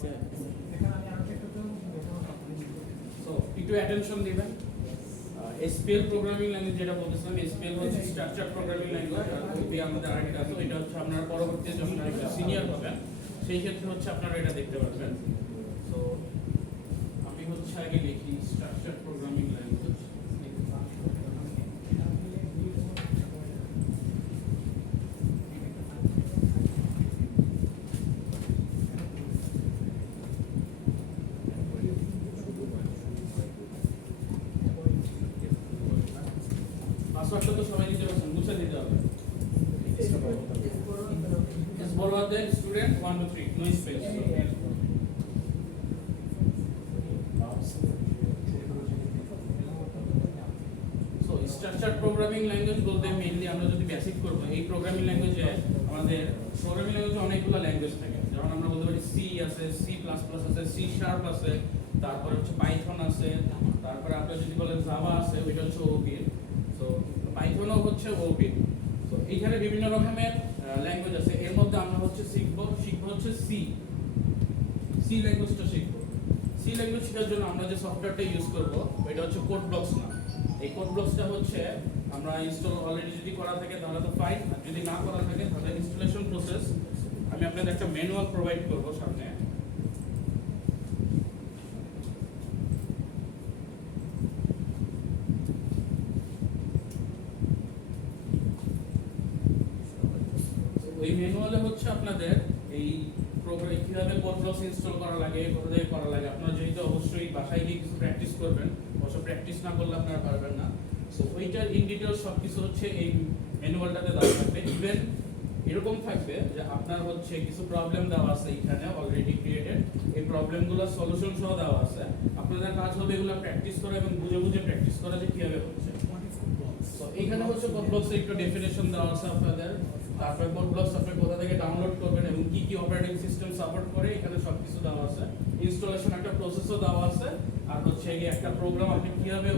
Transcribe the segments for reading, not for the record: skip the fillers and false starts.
So একটু attention দিবেন। SPL programming language যেটা বলতেছিলাম, SPL হচ্ছে স্ট্রাকচার প্রোগ্রামিং ল্যাঙ্গুয়েজ। আর যদি আমাদের আরেকটা আছে, এটা হচ্ছে আপনার পরবর্তীতে যখন একটা সিনিয়র হবেন সেই ক্ষেত্রে হচ্ছে আপনারা এটা দেখতে পারবেন। সো আমি হচ্ছে আগে লিখি স্ট্রাকচার প্রোগ্রামিং ল্যাঙ্গুয়েজ। পাসওয়ার্ডটা তো সবাই দিতে পারছেন, মুছে দিতে হবে। এস বড়দের student 1 2 3 no space. So structure programming language বলতে মেইনলি আমরা যদি বেসিক করব, এই প্রোগ্রামিং ল্যাঙ্গুয়েজে আমাদের প্রোগ্রামিং ল্যাঙ্গুয়েজে অনেকগুলো ল্যাঙ্গুয়েজ থাকে। যেমন আমরা বলতে পারি সি আছে, সি প্লাস প্লাস আছে, সি শার্প আছে, তারপরে হচ্ছে পাইথন আছে, তারপরে আপনি যদি বলেন জাভা আছে, ওইটা হচ্ছে ওপি। সো পাইথনও হচ্ছে ওপি। সো এইখানে বিভিন্ন রকমের ল্যাঙ্গুয়েজ আছে। এর মধ্যে আমরা হচ্ছে শিখব হচ্ছে সি ল্যাঙ্গুয়েজটা শিখব। সি ল্যাঙ্গুয়েজ শেখার জন্য আমরা যে সফটওয়্যারটা ইউজ করব ওইটা হচ্ছে কোড ব্লকস না। এই কোড ব্লকসটা হচ্ছে আমরা ইনস্টল অলরেডি যদি করা থাকে তাহলে তো ফাইন, আর যদি না করা থাকে তাহলে ইনস্টলেশন প্রসেস আমি আপনাদের একটা ম্যানুয়াল প্রোভাইড করব সামনে। ওই ম্যানুয়ালে হচ্ছে আপনাদের এই প্রোগ্রাম কিভাবে কোড ব্লকস ইনস্টল করা লাগে, কোথা থেকে করা লাগে, আপনারা যেহেতু অবশ্যই বাসায় গিয়ে কিছু প্র্যাকটিস করবেন, অবশ্য প্র্যাকটিস না করলে আপনারা পারবেন না। সো ওইটার ইন ডিটেইলস সবকিছু হচ্ছে এই ম্যানুয়ালটাতে দেওয়া থাকবে। ইভেন এরকম থাকবে যে আপনার হচ্ছে কিছু প্রবলেম দেওয়া আছে এখানে অলরেডি ক্রিয়েটেড, এই প্রবলেমগুলো সলিউশন সহ দেওয়া আছে। আপনাদের কাজ হবে এগুলো প্র্যাকটিস করা এবং বুঝে বুঝে প্র্যাকটিস করা যে কিভাবে হচ্ছে। তো এখানে হচ্ছে কোড ব্লকসের একটু ডেফিনেশন দেওয়া আছে আপনাদের। তারপরে কোড ব্লকস আপনি কোথা থেকে ডাউনলোড করবেন এবং কি কি অপারেটিং সিস্টেম সাপোর্ট করে এখানে সবকিছু দেওয়া আছে। ইনস্টলেশন একটা প্রসেসও দেওয়া আছে। আর হচ্ছে এই একটা প্রোগ্রাম আপনি কিভাবে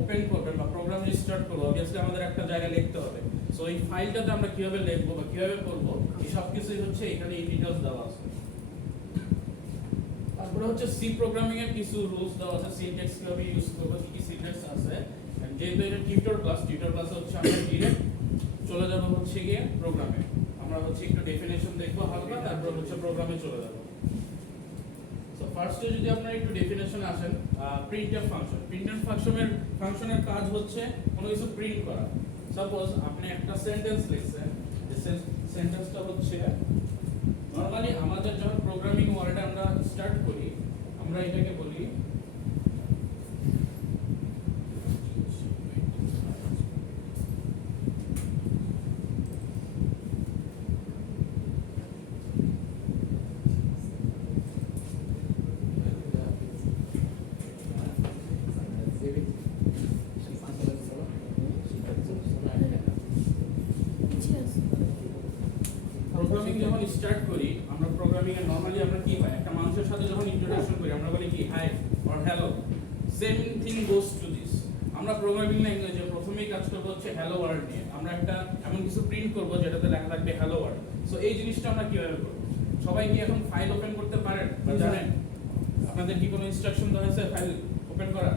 ওপেন করবেন বা প্রোগ্রাম রিস্টার্ট করবো, অবভিয়াসলি আমাদের একটা জায়গায় লিখতে হবে। সো এই ফাইলটাতে আমরা কিভাবে লিখবো বা কিভাবে করবো এই সবকিছুই হচ্ছে এখানে এই ডিটেইলস দেওয়া আছে। তারপরে হচ্ছে সি প্রোগ্রামিং এর কিছু রুলস দেওয়া আছে, সিনট্যাক্স কিভাবে ইউজ করবো, কি কি সিনট্যাক্স আছে। যেহেতু এটা টিউটর ক্লাস হচ্ছে আমরা ডিরেক্ট চলে যাব হচ্ছে গিয়ে প্রোগ্রামে। আমরা হচ্ছে একটু ডেফিনেশন দেখবো হালকা, তারপর হচ্ছে প্রোগ্রামে চলে যাব। সো ফার্স্টে যদি আপনারা একটু ডেফিনেশনে আসেন, প্রিন্টএফ ফাংশনের কাজ হচ্ছে কোনো কিছু প্রিন্ট করা। সাপোজ আপনি একটা সেন্টেন্স লিখছেন, সেন্টেন্সটা হচ্ছে নরমালি আমাদের যখন প্রোগ্রামিং ওয়ার্ডে আমরা স্টার্ট করি আমরা এটাকে বলি প্রোগ্রামিং যখন স্টার্ট করি আমরা প্রোগ্রামিং এ নরমালি আমরা কি হয় একটা মানুষের সাথে যখন ইন্ট্রোডাকশন করি আমরা বলি কি hi or hello, same thing goes to this. আমরা প্রোগ্রামিং ল্যাঙ্গুয়েজে প্রথমেই কাজ করব হচ্ছে হ্যালো ওয়ার্ল্ড নিয়ে। আমরা একটা এমন কিছু প্রিন্ট করব যেটাতে লেখা থাকবে হ্যালো ওয়ার্ল্ড। সো এই জিনিসটা আমরা কিভাবে করব? সবাই কি এখন ফাইল ওপেন করতে পারেন বা জানেন? আপনাদের কি কোনো ইনস্ট্রাকশন দেওয়া হয়েছে ফাইল ওপেন করার?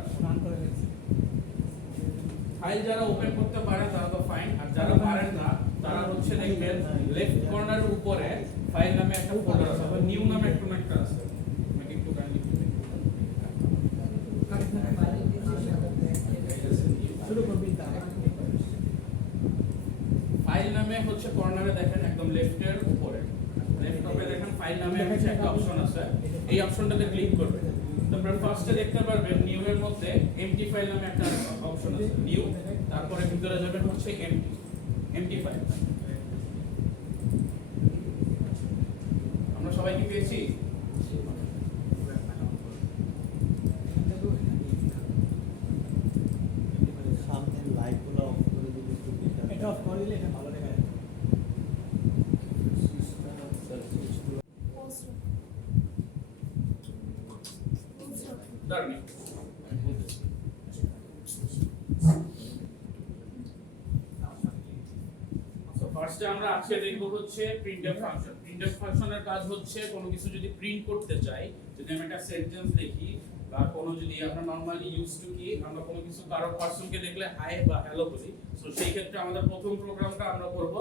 ফাইল যারা ওপেন করতে পারে তারা তো ফাইন, আর যারা পারেন না তারা হচ্ছে দেখবেন লেফট কর্নারের উপরে ফাইল নামে একটা ফোল্ডার আছে বা নিউ নামে একটা আছে। আমাকে একটু কাইন্ডলি ফাইল নামে হচ্ছে কর্নারে দেখেন একদম লেফটের উপরে লেফট টপে দেখেন ফাইল নামে একটা অপশন আছে। এই অপশনটাতে ক্লিক করবেন। তারপর ফার্স্টে দেখতে পারবেন নিউ এর মধ্যে এমটি ফাইল নামে একটা অপশন আছে, নিউ। তারপরে ভিতরে যাবেন হচ্ছে এমটি ফাইল। আমরা সবাই কি পেয়েছি? সামনে লাইটগুলো অফ করে দিলে এটা অফ করে দিলে এটা ভালো দেখা যায়। দাঁড়ান ফার্স্টে ক্লাসে আমরা আজকে দেখব হচ্ছে প্রিন্টএফ ফাংশন। প্রিন্টএফ ফাংশনের কাজ হচ্ছে কোনো কিছু যদি প্রিন্ট করতে চাই, যদি আমি একটা সেন্টেন্স লিখি বা কোনো যদি আমরা নরমালি ইউজ টু কি আমরা কোনো কিছু কারো পারসনকে দেখলে হাই বা হ্যালো বলি, সো সেই ক্ষেত্রে আমাদের প্রথম প্রোগ্রামটা আমরা করব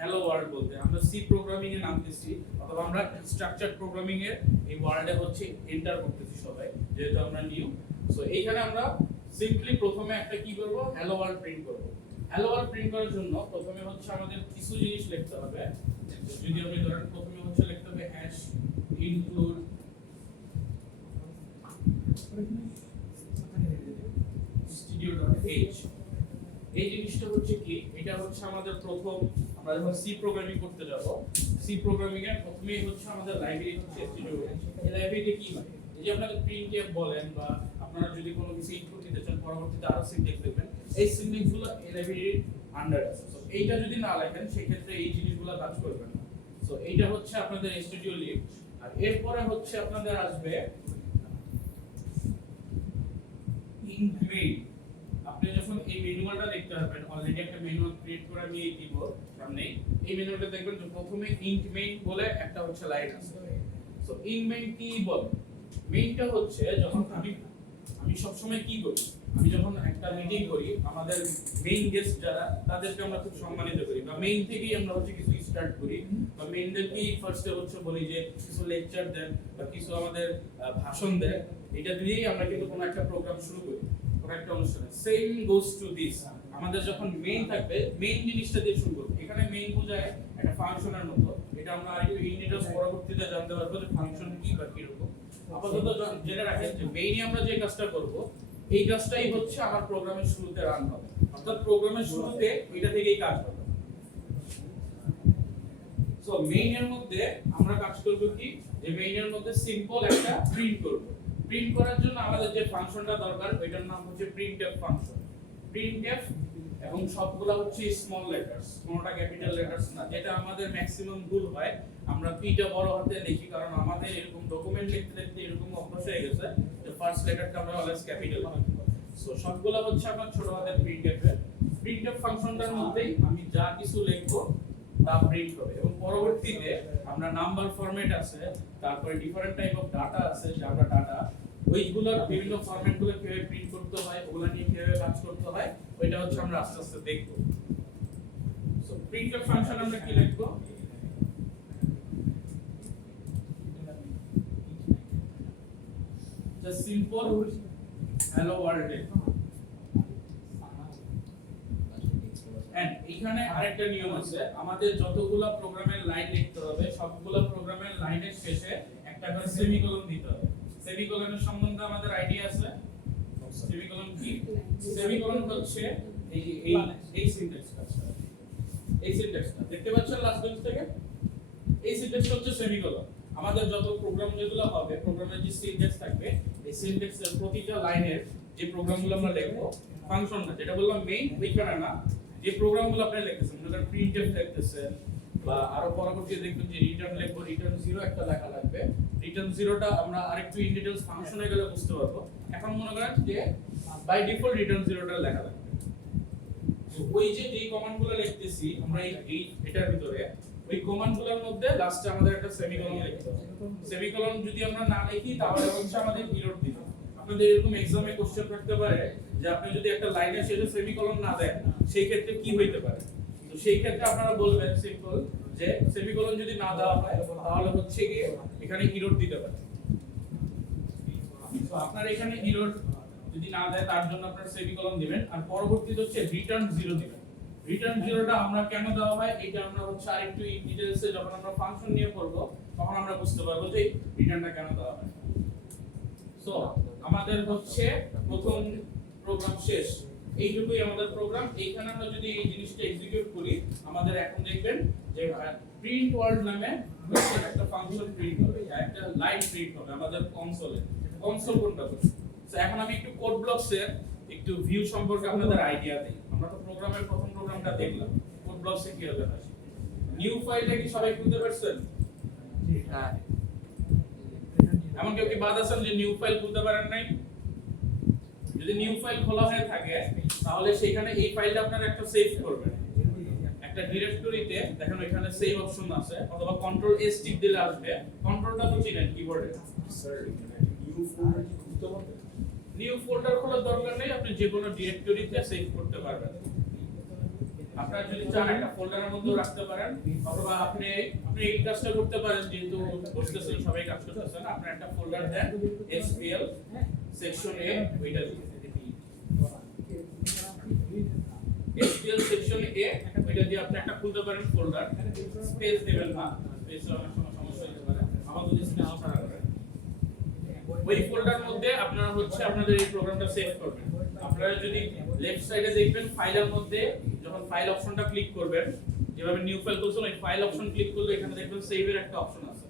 হ্যালো ওয়ার্ল্ড বলতে। আমরা সি প্রোগ্রামিং এ নামতেছি অথবা আমরা স্ট্রাকচারড প্রোগ্রামিং এর এই ওয়ার্ল্ডে হচ্ছে এন্টার করতেছি সবাই, যেহেতু আমরা নিউ। সো এইখানে আমরা সিম্পলি প্রথমে একটা কি করব, হ্যালো ওয়ার্ল্ড প্রিন্ট করব। হ্যালো ওয়ার্ল্ড প্রিন্ট করার জন্য প্রথমে হচ্ছে আমাদের কিছু জিনিস লিখতে হবে। যদি আপনি ধরেন প্রথমে হচ্ছে লিখতে হবে হ্যাশ ইনক্লুড studio.h। এই জিনিসটা হচ্ছে কি, এটা হচ্ছে আমাদের প্রথম, আমরা যখন সি প্রোগ্রামিং করতে যাব, সি প্রোগ্রামিং এর প্রথমেই হচ্ছে আমাদের লাইব্রেরি হচ্ছে studio.h। এই লাইব্রেরিতে কি হয়, এই যে আপনাদের printf বলেন বা আপনারা যদি কোনো কিছু ইনপুট দিতে চান পরবর্তীতে আরো সিনট্যাক্স লিখবেন, এই সিনট্যাক্স গুলো এই লাইব্রেরির আন্ডার আছে। সো এইটা যদি না লেখেন সেই ক্ষেত্রে এই জিনিসগুলো কাজ করবে না। সো এইটা হচ্ছে আপনাদের স্টুডিও লিব। আর এরপরে হচ্ছে আপনাদের আসবে ইনক্রিমেন্ট। আপনি যখন এই ম্যানুয়ালটা দেখতে পারবেন, অলরেডি একটা ম্যানুয়াল ক্রিয়েট করে আমি এই দিব সামনে। এই ম্যানুয়ালটা দেখবেন যে প্রথমে ইনক্রিমেন্ট বলে একটা হচ্ছে লাইন আছে। সো ইনক্রিমেন্ট কি বলে, মেইনটা হচ্ছে যখন আমি সব সময় কি করি, আমি যখন একটা মিটিং করি আমাদের মেইন গেস্ট যারা তাদেরকে আমরা খুব সম্মানিত করি বা মেইন থেকেই আমরা হচ্ছে কিছু স্টার্ট করি বা মেইনদেরকেই ফার্স্টে হচ্ছে বলি যে কিছু লেকচার দেন বা কিছু আমাদের ভাষণ দেন, এটা দিয়েই আমরা কিন্তু কোনো একটা প্রোগ্রাম শুরু করি, কোনো একটা অনুষ্ঠানে। সেম গোস টু দিস, আমাদের যখন মেইন থাকবে মেইন জিনিসটা দিয়ে শুরু করব। এখানে মেইন বোঝায় একটা ফাংশনের মতো, এটা আমরা আরেকটু ইন ডিটেইলস পরবর্তীতে জানতে পারবো যে ফাংশন কি বা কি রকম। আপাতত জেনে রাখেন যে মেইনই আমরা যে কাজটা করব এই কাজটাই হচ্ছে আমার প্রোগ্রামের শুরুতে রান হবে, অর্থাৎ প্রোগ্রামের শুরুতে এটা থেকেই কাজ হবে। সো মেইনের মধ্যে আমরা কাজ করব কি, যে মেইনের মধ্যে সিম্পল একটা প্রিন্ট করব। প্রিন্ট করার জন্য আমাদের যে ফাংশনটা দরকার ওইটার নাম হচ্ছে প্রিন্টএফ ফাংশন। প্রিন্টএফ এবং সবগুলা হচ্ছে স্মল লেটারস, কোনোটা ক্যাপিটাল লেটারস না, যেটা আমাদের ম্যাক্সিমাম ভুল হয়। আমরা পিটা বড় হাতে লিখি কারণ আমাদের এরকম ডকুমেন্ট লিখতে লিখতে এরকম অভ্যাস হয়ে গেছে যে ফার্স্ট লেটারটা আমরা অলওয়েজ ক্যাপিটাল লিখি। সো সবগুলা হচ্ছে আপনার ছোট হাতের প্রিন্টএফ এর। প্রিন্টএফ ফাংশনটার মধ্যেই আমি যা কিছু লিখবো তা প্রিন্ট হবে এবং পরবর্তীতে আমরা নাম্বার ফরম্যাট আছে, তারপরে ডিফারেন্ট টাইপ অফ ডাটা আছে, জাভা ডাটা, ওইগুলোর বিভিন্ন ফরম্যাটগুলো কিভাবে প্রিন্ট করতে হয়, ওগুলো নিয়ে কিভাবে কাজ করতে হয়, ওইটা হচ্ছে আমরা আস্তে আস্তে দেখব। সো প্রিন্টএফ ফাংশন আমরা কি লিখবো, just simple hello world. And এখানে আরেকটা নিয়ম আছে, আমাদের যতগুলো প্রোগ্রামের লাইন লিখতে হবে সবগুলো প্রোগ্রামের লাইনের শেষে একটা করে সেমিকোলন দিতে হবে। সেমিকোলনের সম্বন্ধে আমাদের আইডিয়া আছে। সেমিকোলন কি, সেমিকোলন হচ্ছে এই সিনট্যাক্সটা, এই সিনট্যাক্সটা দেখতে পাচ্ছেন লাস্ট বেঞ্চ থেকে, এই সিনট্যাক্সটা হচ্ছে সেমিকোলন। আমাদের যত প্রোগ্রাম যেগুলো হবে, প্রোগ্রামের যে সিনট্যাক্স থাকবে, এই সিনট্যাক্সের প্রতিটা লাইনের যে প্রোগ্রামগুলো আমরা লিখবো, ফাংশন না যেটা বললাম মেইন, ওইখানে না, যে প্রোগ্রামগুলো আপনি লিখতেছেন, যেমন প্রিন্টএফ লিখতেছেন বা আরো পরবর্তীতে দেখবেন যে রিটার্ন লিখবো, রিটার্ন 0 একটা লেখা লাগবে। রিটার্ন 0টা আমরা আরেকটু ইন ডিটেইলস ফাংশনে গেলে বুঝতে পারবো। এখন মনে করেন যে বাই ডিফল্ট রিটার্ন 0টা লেখা লাগবে। তো ওই যে কমান্ডগুলো লিখতেছি আমরা এই এটার ভিতরে, ওই কমান্ডগুলোর মধ্যে লাস্টে আমাদের একটা সেমিকোলন লিখতে হবে। সেমিকোলন যদি আমরা না লিখি তাহলে হচ্ছে আমাদের এরর দিবে। আপনাদের এরকম এক্সামে কোশ্চেন করতে পারে যে আপনি যদি একটা লাইনের শেষে সেমিকোলন না দেন সেই ক্ষেত্রে কি হইতে পারে। তো সেই ক্ষেত্রে আপনারা বলবেন সিম্পল যে সেমিকোলন যদি না দেওয়া হয় তাহলে হচ্ছে কি এখানে এরর দিতে পারে। তো আপনার এখানে এরর যদি না দেয় তার জন্য আপনারা সেমিকোলন দিবেন, আর পরবর্তীতে হচ্ছে রিটার্ন 0 দিবেন। রিটার্ন 0টা আমরা কেন দেওয়া হয় এটা আমরা হচ্ছে আরেকটু ইন ডিটেইলসে যখন আমরা ফাংশন নিয়ে পড়ব তখন আমরা বুঝতে পারবো যে রিটার্নটা কেন দেওয়া হয়। সো আমাদের হচ্ছে প্রথম প্রোগ্রাম শেষ, এইটুকুই আমাদের প্রোগ্রাম। এইখানে আমরা যদি এই জিনিসটা এক্সিকিউট করি আমাদের এখন দেখবেন যে প্রিন্ট ওয়ার্ল্ড নামে একটা ফাংশন প্রিন্ট হবে, একটা লাইন প্রিন্ট হবে আমাদের কনসোলে। কনসোল কোনটা বলছি। সো এখন আমি একটু কোড ব্লকসের একটু ভিউ সম্পর্কে আপনাদের আইডিয়া দেই। আমরা তো প্রোগ্রামের প্রথম প্রোগ্রামটা দেখলাম, কোড ব্লকসে কি হবে। নিউ ফাইলটা কি সবাই খুলতে পারছেন? হ্যাঁ। এমন কেউ কি বাদ আছেন যে নিউ ফাইল খুলতে পারেন নাই? যদি নিউ ফাইল খোলা হয়ে থাকে তাহলে সেখানে এই ফাইলটা আপনারা একটা সেভ করবেন, একটা একটা ডিরেক্টরিতে দেখেন এখানে সেভ অপশন আছে অথবা কন্ট্রোল এস টিপ দিলে আসবে কন্ট্রোলটা তো চিনেন কিবোর্ডে স্যার এখানে নিউ ফোল্ডার কি খুলতে হবে? নিউ ফোল্ডার খোলার দরকার নেই আপনি যে কোনো ডিরেক্টরিতে সেভ করতে পারবেন আপনারা যদি চান একটা ফোল্ডারের মধ্যে রাখতে পারেন অথবা আপনি এই কাজটা করতে পারেন যেহেতু বসতেছেন সবাই কাজ করতেছেন আপনি একটা ফোল্ডার দেন SPL সেকশন A ওইটা SPL সেকশন A ওইটা দিয়ে আপনি একটা খুলতে পারেন ফোল্ডার স্পেস দেবেন না স্পেস অনেক সময় সমস্যা হতে পারে আবার যদি স্পেস ছাড়া করেন ওই ফোল্ডার মধ্যে আপনারা হচ্ছে আপনাদের এই প্রোগ্রামটা সেভ করবেন আপনারা যদি লেফট সাইডে দেখবেন ফাইলের মধ্যে যখন ফাইল অপশনটা ক্লিক করবেন যেভাবে নিউ ফাইল করছেন ওই ফাইল অপশন ক্লিক করলে এখানে দেখবেন সেভের একটা অপশন আছে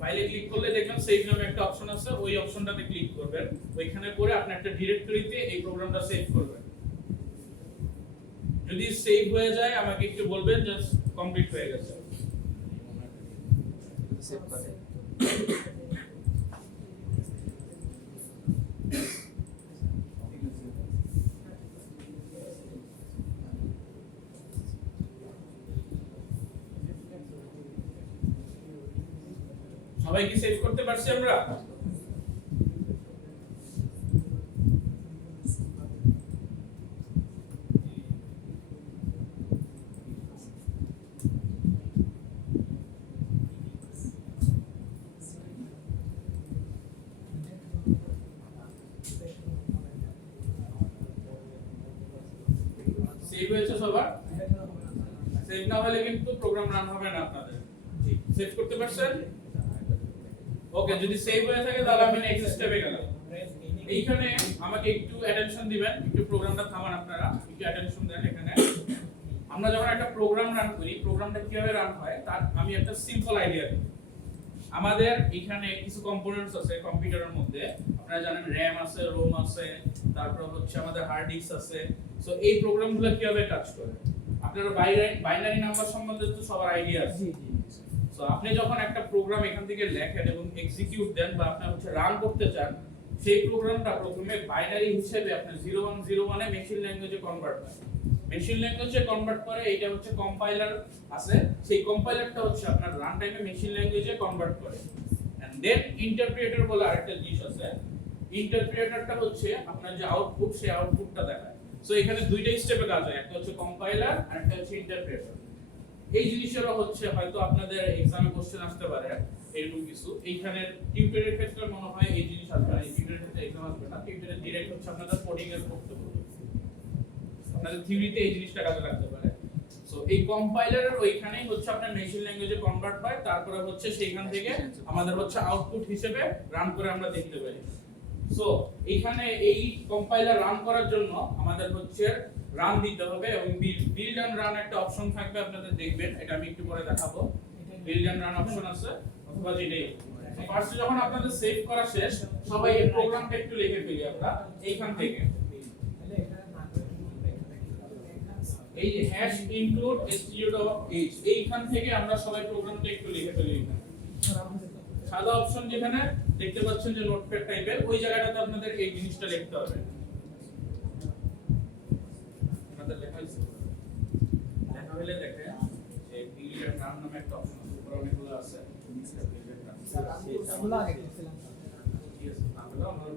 ফাইলে ক্লিক করলে দেখবেন সেভ নামে একটা অপশন আছে ওই অপশনটাতে ক্লিক করবেন ওইখানে পরে আপনি একটা ডিরেক্টরিতে এই প্রোগ্রামটা সেভ করবেন যদি সেভ হয়ে যায় আমাকে একটু বলবেন জাস্ট কমপ্লিট হয়ে গেছে সেভ করে সবাই কি সেভ করতে পারছি আমরা সেভ হয়েছে সবার সেভ না হলে কিন্তু প্রোগ্রাম রান হবে না আপনাদের সেভ করতে পারছেন ওকে যদি সেভ হয়ে থাকে তাহলে আমি নেক্সট স্টেপে গেলাম এইখানে আমাকে একটু অ্যাটেনশন দিবেন একটু প্রোগ্রামটা থামান আপনারা একটু অ্যাটেনশন দেন এখানে আমরা যখন একটা প্রোগ্রাম রান করি প্রোগ্রামটা কিভাবে রান হয় তার আমি একটা সিম্পল আইডিয়া দিই আমাদের এখানে কিছু কম্পোনেন্টস আছে কম্পিউটারের মধ্যে আপনারা জানেন র‍্যাম আছে রোম আছে তারপর হচ্ছে আমাদের হার্ড ডিস্ক আছে সো এই প্রোগ্রামগুলো কিভাবে কাজ করে আপনারা বাইনারি নাম্বার সম্বন্ধে তো সবার আইডিয়া আছে সো আপনি যখন একটা প্রোগ্রাম এখান থেকে লেখেন এবং এক্সিকিউট দেন বা আপনি হচ্ছে রান করতে চান সেই প্রোগ্রামটা প্রথমে বাইনারি হিসেবে আপনি 0101 এ মেশিন ল্যাঙ্গুয়েজে কনভার্ট হয় মেশিন ল্যাঙ্গুয়েজে কনভার্ট করে এটা হচ্ছে কম্পাইলার আছে সেই কম্পাইলারটা হচ্ছে আপনার রান টাইমে মেশিন ল্যাঙ্গুয়েজে কনভার্ট করে এন্ড দেন ইন্টারপ্রিটার বলে আরেকটা জিনিস আছে ইন্টারপ্রিটারটা হচ্ছে আপনার যে আউটপুট সেই আউটপুটটা দেখায় সো এখানে দুইটা স্টেপে কাজ হয় একটা হচ্ছে কম্পাইলার আর একটা হচ্ছে ইন্টারপ্রিটার এই জিনিসগুলো হচ্ছে হয়তো আপনাদের এক্সামে কোশ্চেন আসতে পারে এরকম কিছু এইখানে টিউটরের ক্ষেত্রে মনে হয় এই জিনিস আসবে না টিউটরের ক্ষেত্রে এক্সাম আসবে না টিউটরের ডাইরেক্ট হচ্ছে আপনাদের কোডিং এর বক্তব্য আপনাদের থিওরিতে এই জিনিসটা কাজে লাগতে পারে সো এই কম্পাইলারের ওইখানেই হচ্ছে আপনার মেশিন ল্যাঙ্গুয়েজে কনভার্ট হয় তারপরে হচ্ছে সেইখান থেকে আমাদের হচ্ছে আউটপুট হিসেবে রান করে আমরা দেখতে পাই সো এখানে এই কম্পাইলার রান করার জন্য আমাদের হচ্ছে রান দিতে হবে এবং বিল্ড এন্ড রান একটা অপশন থাকবে আপনাদের দেখবেন এটা আমি একটু পরে দেখাবো বিল্ড এন্ড রান অপশন আছে অথবা যেটাই ফার্স্ট যখন আপনাদের সেভ করা শেষ সবাই এই প্রোগ্রামটা একটু লিখে ফেলি আমরা এইখান থেকে এই যে #include stu.h এইখান থেকে আমরা সবাই প্রোগ্রামটা একটু লিখে ফেলি এখানে সাদা অপশন যেখানে দেখতে পাচ্ছেন যে নোটপ্যাড টাইপের ওই জায়গাটাতে আপনাদের এই জিনিসটা লিখতে হবে আপনাদের লেখা আছে লেখা হলে দেখেন যে বিল্ড এন্ড রান নামে একটা অপশন আছে উপরে অনেকগুলো আছে স্যার আমি ওগুলো আগে লিখছিলাম ঠিক আছে আমরা আমার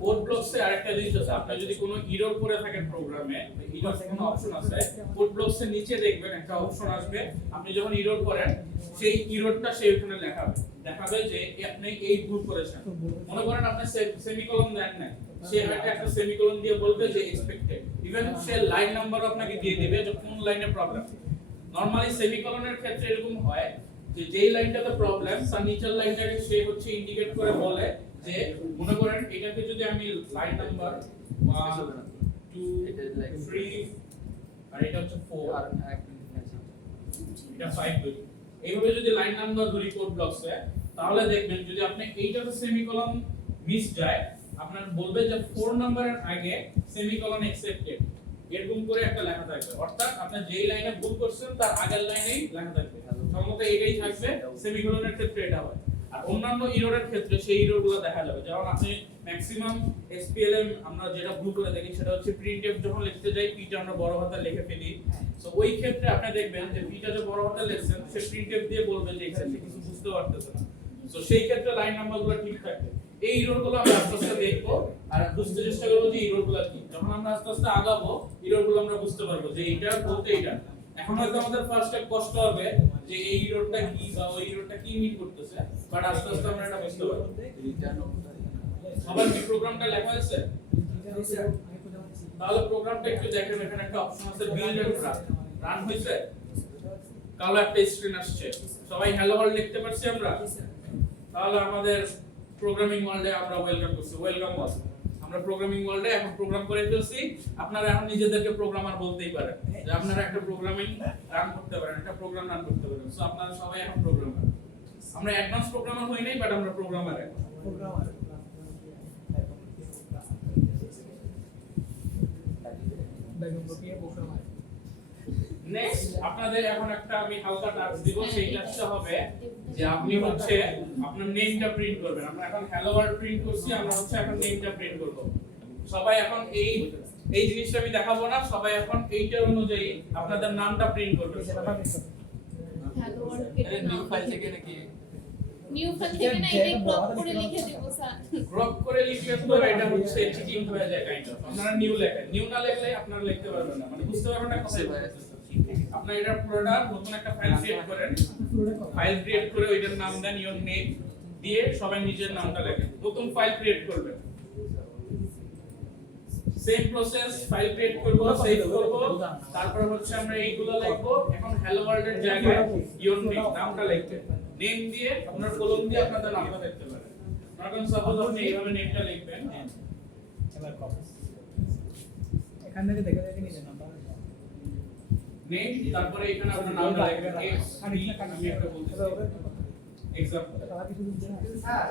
কোড ব্লকসে আরেকটা জিনিস আছে আপনি যদি কোনো এরর করে থাকেন প্রোগ্রামে এরর কোনো অপশন আছে কোড ব্লকসের নিচে দেখবেন একটা অপশন আসবে আপনি যখন এরর করেন সেই এররটা সেইখানে দেখাবে যে আপনি এই ভুল করেছেন মনে করেন আপনি সেমিকোলন দেন না সে হয়তো একটা সেমিকোলন দিয়ে বলবে যে এক্সপেক্টেড ইভেন সে লাইন নাম্বারও আপনাকে দিয়ে দিবে যে কোন লাইনে প্রবলেম নরমালি সেমিকোলনের ক্ষেত্রে এরকম হয় যে যেই লাইনটাতে প্রবলেম তার নিচের লাইনটাকে সে হচ্ছে ইন্ডিকেট করে বলে যে মনে করেন এটাকে যদি আমি লাইন নাম্বার 1 2 3 আর এটা হচ্ছে 4 আর এটা 5 ধরি এইভাবে যদি লাইন নাম্বার ধরি কোড ব্লকসে তাহলে দেখবেন যদি আপনি এইটাতে সেমিকোলন মিস যায় আপনার বলবে যে 4 নাম্বারের আগে সেমিকোলন অ্যাকসেপ্টেড এরকম করে একটা লেখা থাকবে, অর্থাৎ আপনি যেই লাইনে ভুল করছেন তার আগের লাইনেই লেখা থাকবে, সম্ভবত এটাই থাকবে। সেমিকোলনের ক্ষেত্রে এটা হয়। আর অন্যান্য এররের ক্ষেত্রে সেই এররগুলো দেখা যাবে, যেমন আপনি ম্যাক্সিমাম এসপিএলএম আমরা যেটা ভুল করে দেখি সেটা হচ্ছে প্রিন্টএফ যখন লিখতে যাই পিটা আমরা বড় হাতে লিখে ফেলি। সো ওই ক্ষেত্রে আপনি দেখবেন যে পিটা যে বড় হাতে লিখছেন সে প্রিন্টএফ দিয়ে বলবে যে এক্স্যাক্টলি কিছু বুঝতে পারতেছে না। সো সেই ক্ষেত্রে লাইন নাম্বারগুলো ঠিক থাকবে। এই এররগুলো আমরা আস্তে আস্তে দেখবো আর বুঝতে চেষ্টা করবো যে এররগুলো কি। যখন আমরা আস্তে আস্তে আগাবো এররগুলো আমরা বুঝতে পারবো যে এইটা বলতে এইটা। এখন হয়তো আমাদের ফার্স্ট স্টেপ কষ্ট হবে যে এই এররটা কি বা ওই এররটা কি মিন করতেছে, বাট আস্তে আস্তে আমরা এটা বুঝতে পারবো। সবার কি প্রোগ্রামটা লেখা হয়েছে? তাহলে প্রোগ্রামটা একটু দেখেন, এখানে একটা অপশন আছে বিল্ড এন্ড রান। রান হয়েছে? কালো একটা স্ক্রিন আসছে। সবাই হ্যালো ওয়ার্ল্ড লিখতে পারছি আমরা? তাহলে আমাদের প্রোগ্রামিং ওয়ার্ল্ডে আমরা ওয়েলকাম করছি। ওয়েলকাম ওয়াল। আমরা প্রোগ্রামিং ওয়ার্ল্ডে এখন প্রোগ্রাম করে ফেলছি। আপনারা এখন নিজেদেরকে প্রোগ্রামার বলতেই পারেন যে আপনারা একটা প্রোগ্রামিং রান করতে পারেন, একটা প্রোগ্রাম রান করতে পারেন। সো আপনারা সবাই এখন প্রোগ্রামার। আমরা অ্যাডভান্স প্রোগ্রামার হই নাই, বাট আমরা প্রোগ্রামার এখন। নেক্সট আপনাদের এখন একটা আমি হালকা টাস্ক দিব, সেই টাস্কটা হবে যে আপনি হচ্ছে আপনার নেমটা প্রিন্ট করবেন। আমরা এখন হ্যালো ওয়ার্ল্ড প্রিন্ট করছি, আমরা হচ্ছে এখন নেমটা প্রিন্ট করব। সবাই এখন এই জিনিসটা আমি দেখাবো না, সবাই এখন এইটার অনুযায়ী আপনাদের নামটা প্রিন্ট করবেন। হ্যালো ওয়ার্ল্ড কেটে নিউ ফাইল থেকে নাকি নিউ ফাইল থেকে না, এটা ক্রপ করে লিখে দেব স্যার। ক্রপ করে লিখলে তো এটা হচ্ছে চিটিং হয়ে যায় কাইন্ড অফ। আপনারা নিউ লেখেন, নিউ না লিখলে আপনারা লিখতে পারবেন না, মানে বুঝতে পারবেন না কথা বলতে। আপনারা এটা পুরোটা নতুন একটা ফাইল ক্রিয়েট করেন, ফাইল ক্রিয়েট করে ওইটার নাম দেন ইওর নেম দিয়ে সবাই নিজের নামটা লেখেন। নতুন ফাইল ক্রিয়েট করবেন, সেম প্রসেস, ফাইল ক্রিয়েট করব, সেভ করব, তারপর হচ্ছে আমরা এইগুলো লিখব। এখন হ্যালো ওয়ার্ল্ড এর জায়গায় ইওর নেম নামটা লিখবেন, নেম দিয়ে আপনার কলম দিয়ে আপনাদের নামটা লিখতে পারেন। এখন সাপোজ আপনি এইভাবে নেমটা লিখবেন, এবার কপি এখান থেকে দেখে দেখে নিজের নাম্বার নেম, তারপরে এখানে আপনার নামটা লিখবেন। আমি একটা বলতেছি এক্সাম্পল। তারা কিছু দিচ্ছে না হ্যাঁ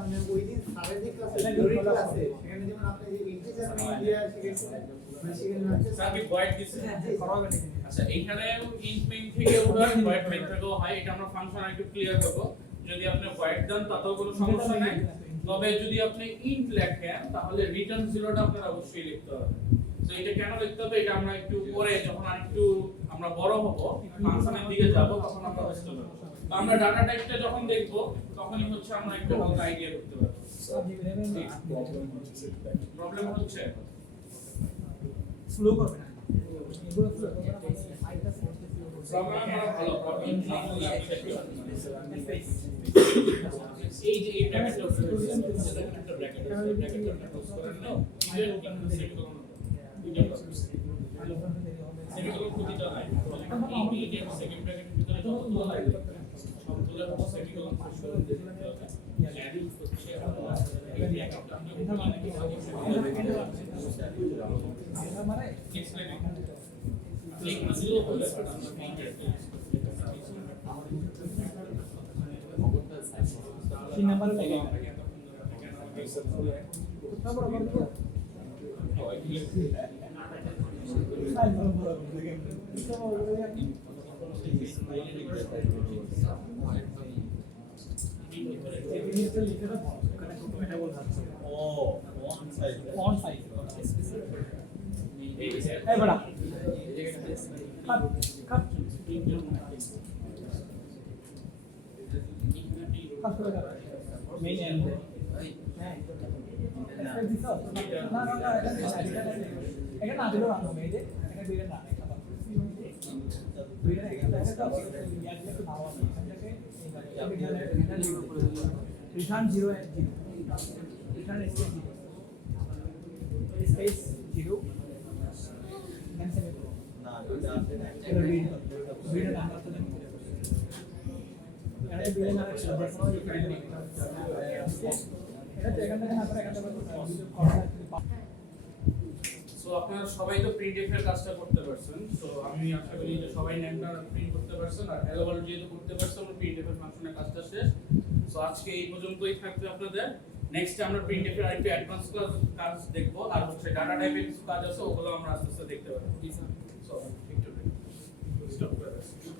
মানে ওই দিন স্যারেদের ক্লাসে থিওরি ক্লাসে সেখানে যেমন আপনি যে ইন্টিজার মিডিয়া শিখেছিলেন মানে সেখানে হচ্ছে স্যার কি ভয়েড দিছে? করাবে নাকি আচ্ছা এইখানে ইন্ট মেইন থেকে ওটা ভয়েড মেইন থেকেও হয়, এটা আমরা ফাংশন একটু ক্লিয়ার করব। যদি আপনি ভয়েড দেন তাতেও কোনো সমস্যা নাই, তবে যদি আপনি ইন্ট লেখেন তাহলে রিটার্ন জিরোটা আপনার অবশ্যই লিখতে হবে। তো এটা কেন লিখতে হবে এটা আমরা একটু পরে যখন আরেকটু আমরা বড় হব ফাংশনের দিকে যাব তখন আমরা বুঝতে পারব। তো আমরা ডাটা টাইপটা যখন দেখব তখনই হচ্ছে আমরা একটু হালকা আইডিয়া করতে পারব। প্রবলেম হচ্ছে স্লো করবে না এগুলো স্লো করবে না আইটা প্রবলেম আমরা ভালো প্রবলেম এই যে এই ব্র্যাকেটটা দেখেন একটা ব্র্যাকেট আছে, ব্র্যাকেটটা ক্লোজ করেন না সেমিকোলন সেমিকোলন প্রতিটা লাইন এই যে সেকেন্ড ব্র্যাকেটের ভিতরে যতগুলো লাইন সবগুলো হচ্ছে সেমিকোলন ক্লোজ করে দিতে হবে। ল্যারি হচ্ছে এই ব্র্যাকেটটা মানে এক্সপ্লেইন ক্লিক না দিলেও হবে তিন নাম্বার লাগে তারপর আবার তো ফন্ট সাইজ এই বড়া কাট কাট কাট করে দাও মেইন এন্ড হ্যাঁ না না না এটা না দিলো রাখো মেইডে এটা দিলে না এটা বাদ দিলে এটা একটা ইয়াতে একটু নাও আছে এখান থেকে return 0 and 0 return space 0 then semicolon না এটা রিড নাম্বার তো দেন এটা দিলে না দেখো এটা এখান থেকে না করে এখান থেকে সো আপনারা সবাই তো প্রিন্টএফ এর কাজটা করতে পারছেন। সো আমি আশা করি যে সবাই নেমটা প্রিন্ট করতে পারছেন আর হ্যালো ওয়ার্ল্ড যেহেতু করতে পারছেন আমরা প্রিন্টএফ এর ফাংশনের কাজটা শেষ। সো আজকে এই পর্যন্তই থাকবে আপনাদের। নেক্সট আমরা প্রিন্টএফ এর আরেকটু অ্যাডভান্স কাজ দেখবো আর হচ্ছে ডাটা টাইপের কিছু কাজ আছে ওগুলো আমরা আস্তে আস্তে দেখতে পাবো সো